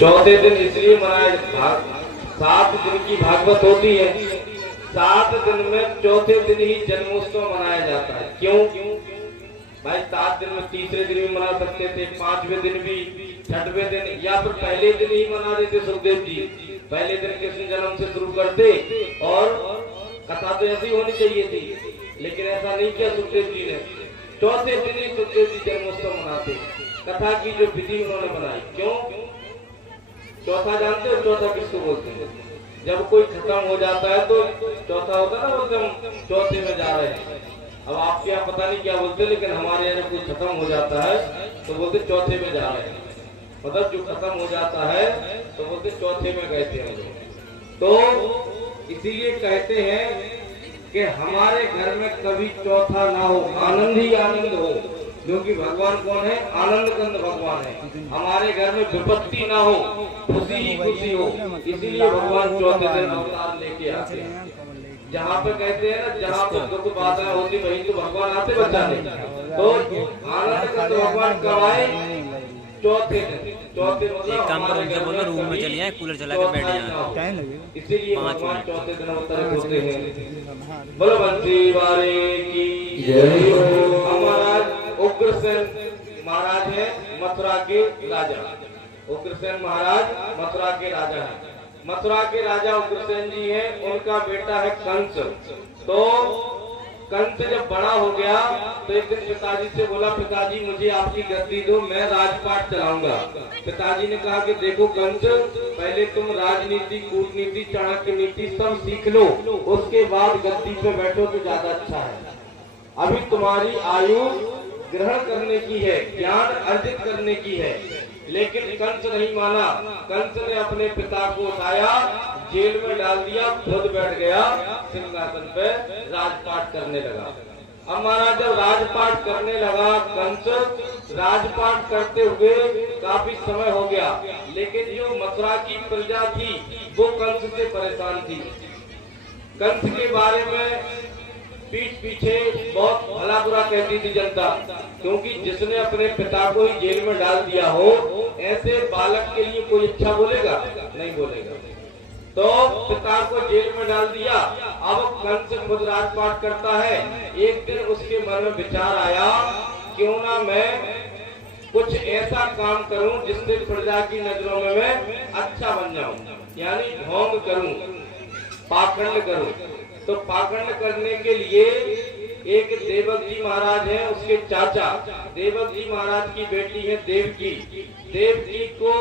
चौथे दिन इसलिए मनाया, 7 दिन की भागवत होती है, 7 दिन में चौथे दिन ही जन्मोत्सव मनाया जाता है। क्यों भाई? 7 दिन में तीसरे दिन भी मना सकते थे, 5वें दिन भी, 6वें दिन, या फिर पहले दिन ही मना देते सुखदेव जी। पहले दिन कृष्ण जन्म से शुरू करते और कथा तो ऐसी होनी चाहिए थी, लेकिन ऐसा नहीं किया सुखदेव जी ने। चौथे दिन ही सुखदेव जी जन्मोत्सव मनाते। कथा की जो विधि उन्होंने बनाई। क्यों? चौथा जानते हो चौथा किसको बोलते हैं? जब कोई खत्म हो जाता है तो चौथा होता है ना, बोलते हम चौथे में जा रहे हैं। अब आपके यहाँ पता नहीं क्या बोलते, लेकिन हमारे यहाँ जब कोई खत्म हो जाता है तो बोलते चौथे में जा रहे हैं। मतलब जो खत्म हो जाता है तो बोलते चौथे में गए थे हम लोग। तो इसीलिए कहते हैं कि हमारे घर में कभी चौथा ना हो, आनंद ही आनंद हो। क्योंकि भगवान कौन है? आनंद कंद भगवान है। हमारे घर में विपत्ति ना हो, खुशी ही खुशी हो। इसीलिए भगवान चौथे दिन अवतार लेके आते हैं। जहाँ पे कहते हैं ना, जहाँ पे दुख बाधाएं होती वहीं तो भगवान आते बचाने। तो आनंद कंद भगवान कब आए? चौथे दिन। चौथे मतलब काम करो, उनसे बोलो रूम में चले जाए, कूलर चला के बैठ जाए। इसीलिए भगवान चौथे दिन अवतार होते हैं। बोलो बंसी वाले की जय हो। हमारा उग्रसेन महाराज है मथुरा के राजा। उग्रसेन महाराज मथुरा के राजा है। मथुरा के राजा उग्रसेन जी हैं, उनका बेटा है कंस। तो कंस जब बड़ा हो गया तो एक दिन पिताजी से बोला, पिताजी मुझे आपकी गद्दी दो, मैं राजपाट चलाऊंगा। पिताजी ने कहा कि देखो कंस, पहले तुम राजनीति, कूटनीति, चाणक्य नीति सब सीख लो, उसके बाद गद्दी पे बैठो तो ज्यादा अच्छा है। अभी तुम्हारी आयु ग्रहण करने की है, ज्ञान अर्जित करने की है। लेकिन कंस नहीं माना। कंस ने अपने पिता को उठाया, जेल में डाल दिया, खुद बैठ गया सिंहासन पे, राजपाट करने लगा। अब महाराज जब राजपाट करने लगा कंस, राजपाट करते हुए काफी समय हो गया, लेकिन जो मथुरा की प्रजा थी वो कंस से परेशान थी। कंस के बारे में पीठ पीछे बहुत भला बुरा कहती थी जनता, क्योंकि जिसने अपने पिता को ही जेल में डाल दिया हो, ऐसे बालक के लिए कोई अच्छा बोलेगा? नहीं बोलेगा। तो पिता को जेल में डाल दिया। अब कंस खुद राजपाट करता है। एक दिन उसके मन में विचार आया, क्यों ना मैं कुछ ऐसा काम करूं जिससे प्रजा की नजरों में मैं अच्छा बन जाऊं, यानी ढोंग करूं, पाखंड करूं। तो पाखंड करने के लिए एक देवक जी महाराज हैं, उसके चाचा देवक जी महाराज की बेटी है देवकी। देवकी को